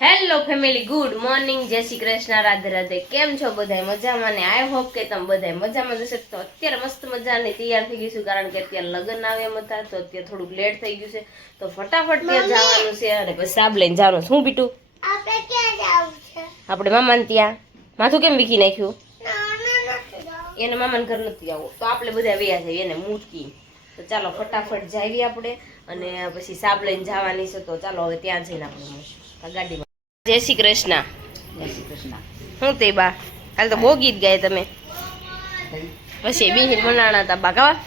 Hello family, good morning, જય શ્રી કૃષ્ણ, રાધે રાધે. કેમ છો બધા? મજામાં ને? આઈ હોપ કે તમે બધા મજામાં જશે. તો અત્યારે મસ્ત મજાની તૈયાર થઈ ગઈશું, કારણ કે અત્યારે લગ્ન આવે એમ હતા, તો અત્યારે થોડુંક લેટ થઈ ગયું છે, તો ફટાફટ ત્યાં જવાનું છે અને પછી સાબ લઈને જવાનું. શું બીટું? આપણે ક્યાં જવું છે? આપણે મામાને ત્યાં. માથું કેમ વીખી નાખ્યું? એને મામાને ઘર નથી આવું, તો આપણે બધા વ્યા જઈએ એને મૂકી. તો ચાલો ફટાફટ જાવી આપણે, અને પછી સાબ લઈને જવાની છે. તો ચાલો હવે ત્યાં જઈને આપણે ગાડીમાં. જય શ્રી કૃષ્ણ. જય શ્રી કૃષ્ણ. હું તે બા કાલ તો બહુ ગીત ગાય તમે. પછી બિહીન મનાણા હતા બા કાવા.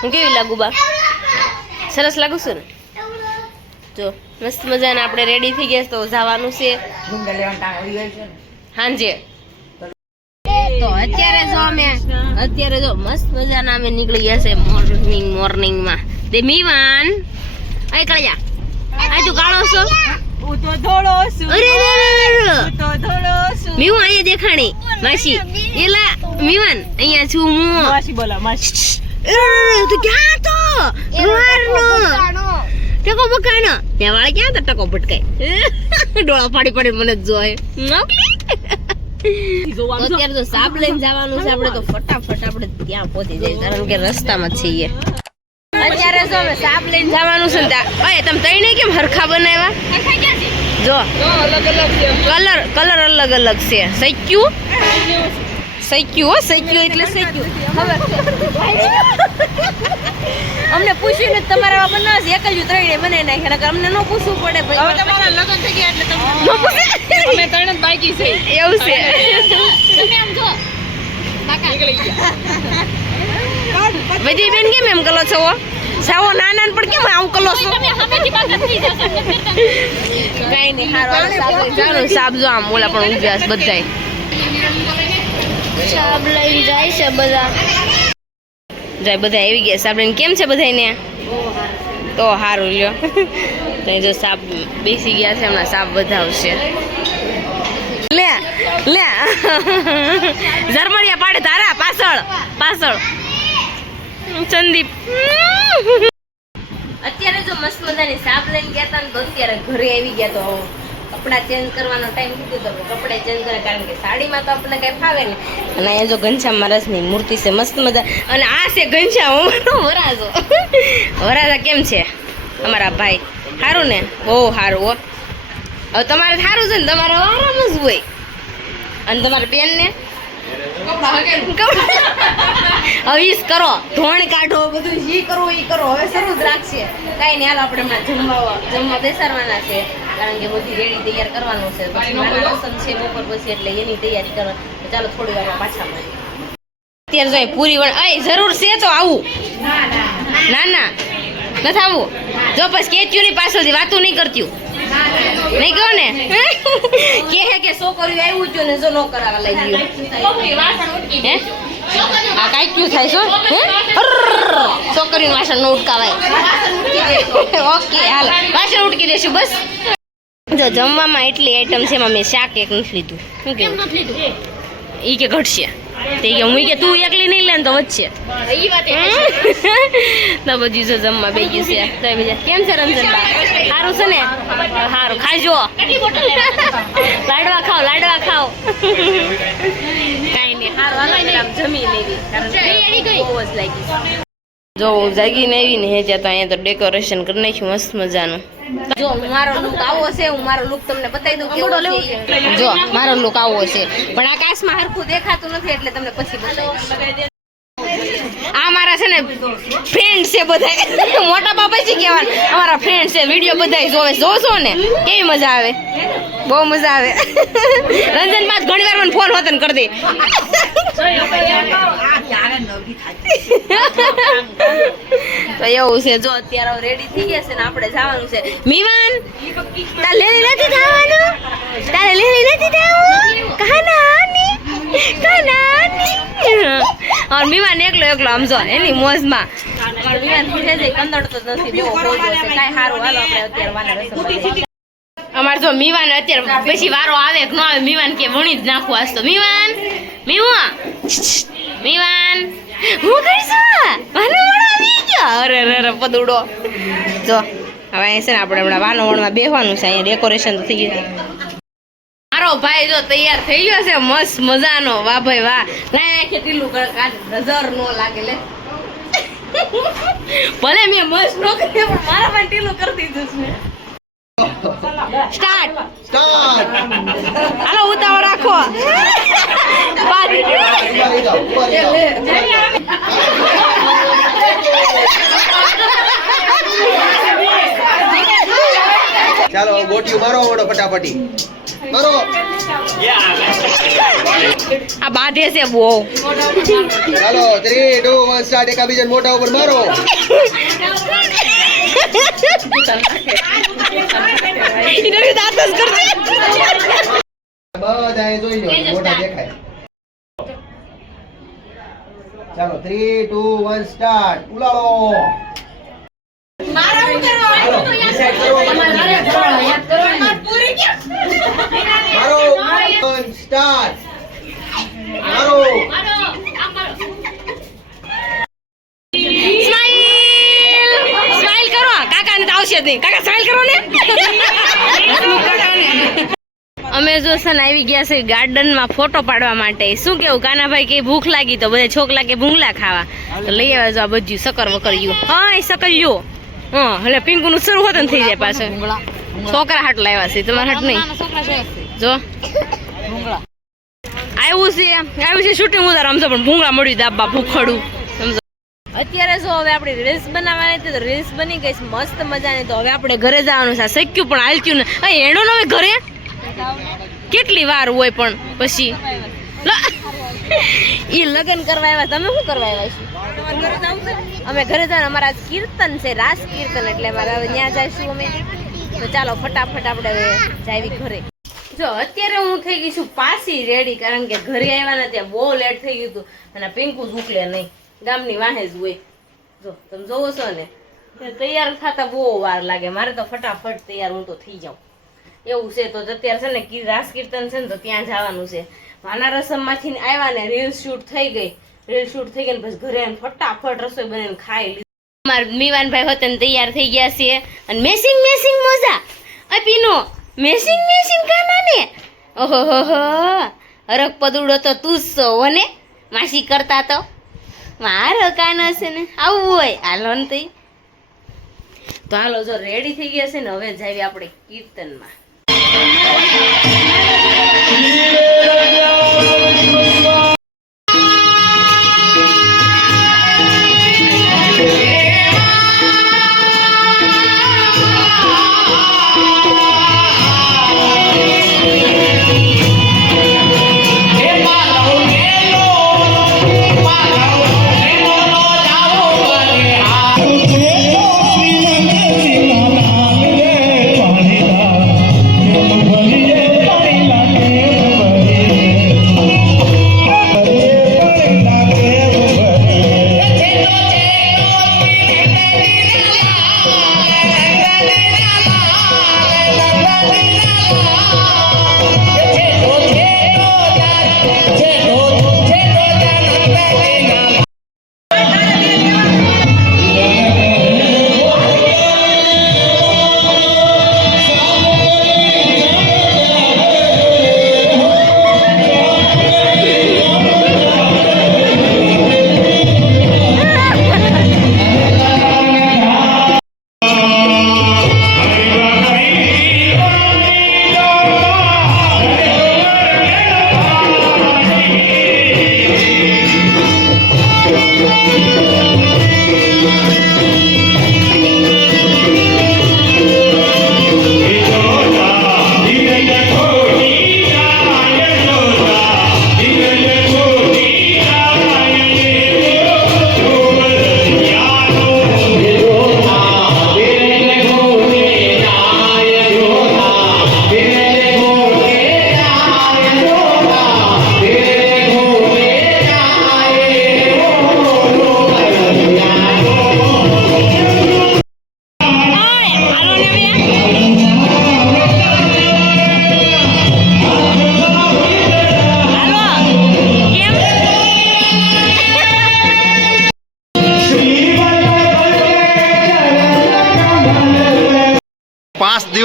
હું કેવી લાગુ બા? સરસ લાગુ છું ને? જો મસ્ત મજાને આપણે રેડી થઈ ગયા, તો જવાનું છે હાંજે. તો અત્યારે જો મસ્ત મજાના અમે નીકળી ગયા છે મોર્નિંગમાં. તે મીવાન આય કળ્યા આ તું કાળો છો? હું તો ધોળો છું. અરે હું તો ધોળો છું. મીવું અહીંયા દેખાણી માસી. એલા મીવાન અહીંયા છું હું. માસી બોલા માસી. તું ક્યાં તો? રૂહારનો ટકો બકાનો ત્યાં વાળા ક્યાં તો ટકો ભટકાય. ડોળા પાડી પાડી મને જ જોય. અત્યારે તો સાબ લઈને જવાનું છે આપણે, તો ફટાફટ આપણે ત્યાં પહોંચી જાય, કારણ કે રસ્તામાં જ છીએ. અત્યારે જો અમે સાબ લઈને જવાનું છે ને ત્યાં. ઓય તમે તઈને કેમ હરખા બનાવ્યા? જો કલર અલગ અલગ છે. સૈક્યું હો, સૈક્યું એટલે સૈક્યું. હવે અમને પૂછ્યું ને તમારા બનાવે છે, એકલ્યું ત્રણે બનાવી નાખ્યા, અમને ન પૂછવું પડે. હવે તમારા લગ્ન થઈ ગયા એટલે તમે અમે ત્રણ જ બાકી છે. એવું છે. તમે આમ જો કાકા નીકળી ગયા. વિજય બેન કેમ એમ કરો છો? સાવો નાના પણ કેમ આમ કરો છો? તમે હમેથી બાકી થઈ જશો. કઈ નહીં, હારું ચાલો સાબ જો આમ ઓલા પણ ઉભ્યા છે બધાય. સાબ લઈને જાય છે બધા. જાય બધા આવી ગયા સાબ લઈને. કેમ છે બધાને? તો હારું લ્યો. તો જો સાબ બેસી ગયા છે, હમણાં સાબ વધાવશે. લે ઝરમરિયા પાડે તારા પાછળ સંદીપ. અત્યારે જો મસ્ત મજાની સાબ લઈને ગયા હતા ને, તો અત્યારે ઘરે આવી ગયા. તો કપડા ચેન્જ કરવાનો ટાઈમ થઈ ગયો, તો કપડા ચેન્જ કરે, કારણ કે સાડીમાં તો આપણને કઈ ફાવે ને. અને અહીંયા જો ઘનશ્યામ મહારાજની મૂર્તિ છે મસ્ત મજા. અને આ છે ઘનશ્યામ વરાજો. વરાજા કેમ છે અમારા ભાઈ? સારું ને? બહુ સારું હો. હવે તમારે સારું છે ને, તમારે આરામ જ હોય. અને તમારા બેન ને હવે કરો, ધોણ કાઢો, બધું જે કરો એ કરો. હવે શરૂ જ રાખશે. કઈ નહીં, હાલ આપણે હમણાં જમવા બેસાડવાના છે, કારણ કે બધી રેડી તૈયાર કરવાનું છે. પછી નાના રસમ છે બપોર પછી, એટલે એની તૈયારી કરવાની. ચાલો થોડી વાર પાછા મળીએ. અત્યારે જો પૂરી જરૂર છે તો આવું. ના નથી આવું. જો પછી સ્ટેચ્યુની પાછળથી વાતું નહીં કરતી નહીં કહો ને. કે છોકરીઓ આવ્યું છે ને, જો નો કરાવવા લઈ ગયું. હે આ કાંઈ ક્યું થાય છો? છોકરીનું વાસણ ન ઉટકાવાય. ઓકે હાલ, વાસણ ઉટકી દેશું બસ. જો જમવામાં એટલી આઈટમ છે, એમાં મેં શાક એક નથી લીધું. શું કેમ નથી લીધું? ઈ કે ઘટશે. તે કે હું કે તું એકલી નહીં લે ને તો વધશે. તો બધું જો જમવા બે ગયું છે. તો બીજા કેમ છે રંજનબા? સારું છે ને? સારું ખાજો. લાડવા ખાઓ. કાંઈ નહીં, સારું હાલો આમ જમી લેવી, કારણ કે બહુ જ લાગી. જો હું જાગીને આવીને હે ત્યાં, તો અહીંયા તો ડેકોરેશન કરી નાખ્યું મસ્ત મજાનું. જો મારો લુક આવો છે, હું મારો લુક તમને બતાવી દઉં કેવો છે. જો મારો લુક આવો છે, પણ આકાશમાં હરખું દેખાતું નથી, એટલે તમને પછી બતાવી. આ મારા છે ને ફ્રેન્ડ છે બધા. મોટા બાપા છે કહેવાનું, અમારા ફ્રેન્ડ છે. વિડીયો બધા જોશો ને, કેવી મજા આવે? બહુ મજા આવે. રંજન બાદ ઘણી વાર મને ફોન હોતન કરી દે. તો એવું છે. જો અત્યારે રેડી થઈ ગયા છે ને, આપણે જવાનું છે. મીવાન તારે લેવી નથી જવાનું? કહાના મીવાન એકલો આમ જો એની મોજમાં. મીવાન પીછે છે, કંદડતો નથી, બહુ બોલતો છે. કાંઈ સારું, હાલો આપણે અત્યારે વાના રસમ. અમારે જો મીવાન અત્યારે પછી વારો આવે કે ન આવે, મીવાન કે વણી જ નાખવું આજ તો. મીવાન હું કરશું? અરે પદુડો જો હવે અહીંયા છે ને આપણે હમણાં વાનોવણમાં બેસવાનું છે. અહીંયા ડેકોરેશન તો થઈ ગયું. મારો ભાઈ જો તૈયાર થઈ ગયો છે મસ્ત મજાનો. વાહ ભાઈ વાહ. ના કેટલું નજર નો લાગે લે. ભલે મેં મસ્ત નો કરી પણ મારા પણ ટીલું કરી દીધું છે. સ્ટાર્ટ હાલો ઉતાવળ રાખો. ચાલો ગોટિયું મારો મોટો ફટાફટી મારો. આ બાધે છે બહુ. ચાલો 3 2 1 સ્ટાર્ટ. એકા બીજા મોટા ઉપર મારો. બધા જોઈ લો મોટા દેખાય. ચાલો 3 2 1 સ્ટાર્ટ. ઉલાળો. હાલો, decide કરો. મારો 1 સ્ટાર્ટ. મારો. સ્માઈલ કરો. કાકાને તો આવશે જ નહીં. કાકા સ્માઈલ કરો ને. અમે જો સન આવી ગયા છે ગાર્ડનમાં ફોટો પાડવા માટે. શું કેવું કાનાભાઈ કે ભૂખ લાગી તો બધા છોકરા કે ભૂંગળા ખાવા તો લઈ આવ્યા જો આ બધું સકર વકર્યું. હા સકલ્યું. હા એટલે પિંકુ નું શરૂ હોત ને થઈ જાય પાછળ. છોકરા હાટ લાવ્યા છે તમારા હાટ નહીં. જો આવ્યું છે શૂટિંગ ઉતાર સમજો પણ ભૂંગળા મળ્યું દાબા ભૂખડું સમજો. અત્યારે જો હવે આપણે રીલ્સ બનાવવાની હતી તો રીલ્સ બની ગઈ છે મસ્ત મજાની. તો હવે આપણે ઘરે જવાનું છે. શક્યું પણ હાલચ્યું ને એનો હવે ઘરે કેટલી વાર હોય પણ પછી ઈ લગ્ન કરવા આવ્યા. તમે શું કરવા આવ્યા છો? અમે ઘરે જવાનું. અમારા કીર્તન છે રાસ કીર્તન એટલે અમારે હવે ત્યાં જઈશું અમે. તો ચાલો ફટાફટ આપણે જાવી ઘરે. જો અત્યારે હું થઈ ગઈ છું પાછી રેડી કારણ કે ઘરે આવ્યા ને ત્યાં બહુ લેટ થઈ ગયું હતું અને પિંકુ ઝૂકલે નહીં ગામની વાહે જ હોય. જો તમે જોવો છો ને તૈયાર થતા બહુ વાર લાગે. મારે તો ફટાફટ તૈયાર હું તો થઈ જાઉં એવું છે. તો અત્યારે છે ને રાસ કીર્તન છે ને તો ત્યાં જવાનું છે. વાના રસમ માંથી આવ્યા ને રીલ શૂટ થઈ ગઈ. રીલ શૂટ થઈ ગઈ ને પછી ઘરે આવીને ફટાફટ રસોઈ બનાવીને ખાઈ લીધું. અમારા મીવાનભાઈ હોતે ને તૈયાર થઈ ગયા છે અને મેસિંગ મોજા પીનો મેસિંગ કાના ને ઓહો હરક પદુડો તો તું જ છો ને માસી કરતા તો મારો કાનો છે ને આવું હોય. હાલો ને તઈ તો હાલો જો રેડી થઈ ગયા છે ને હવે જાવી આપણે કીર્તનમાં.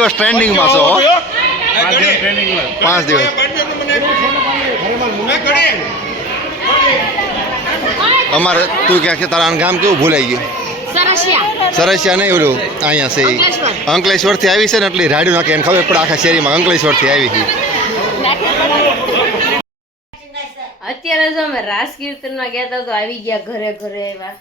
દિવસ ટ્રેન્ડિંગમાં છો હો. 5 દિવસ અમારે તું ક્યાં છે તારા ગામ કેવું ભૂલાઈ ગયું સરસિયા સરસિયા નહીં ઓલું અહીંયા છે ઈ. અંકલેશ્વરથી આવી છે ને એટલે રાડ્યું નાખે એને ખબર પડે આખા શેરીમાં અંકલેશ્વરથી આવી છે. અત્યારે જો અમે રાસ કીર્તનમાં ગયા હતા તો આવી ગયા ઘરે આવ્યા.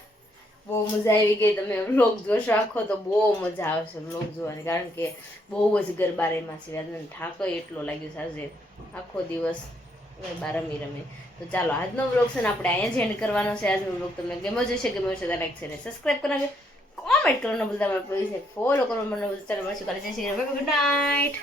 બહુ મજા આવી ગઈ. તમે વ્લોગ જોશો આખો તો બહુ મજા આવશે વ્લોગ જોવાની, કારણ કે બહુ જ ગરબા રમ્યા છે. આજનો થાકો એટલો લાગ્યો સાંજે, આખો દિવસ ગરબા રમી. તો ચાલો આજનો વ્લોગ છે ને આપણે અહીંયા જ એન્ડ કરવાનો છે. આજનો વ્લોગ તમને ગમ્યો જશે, તો લાઈક છે સબસ્ક્રાઈબ કરવાનું, કોમેન્ટ કરવાનું બધા ફોલો કરવાનું. ચાલો મળશું કાલે. જય શ્રી રામ. Good night.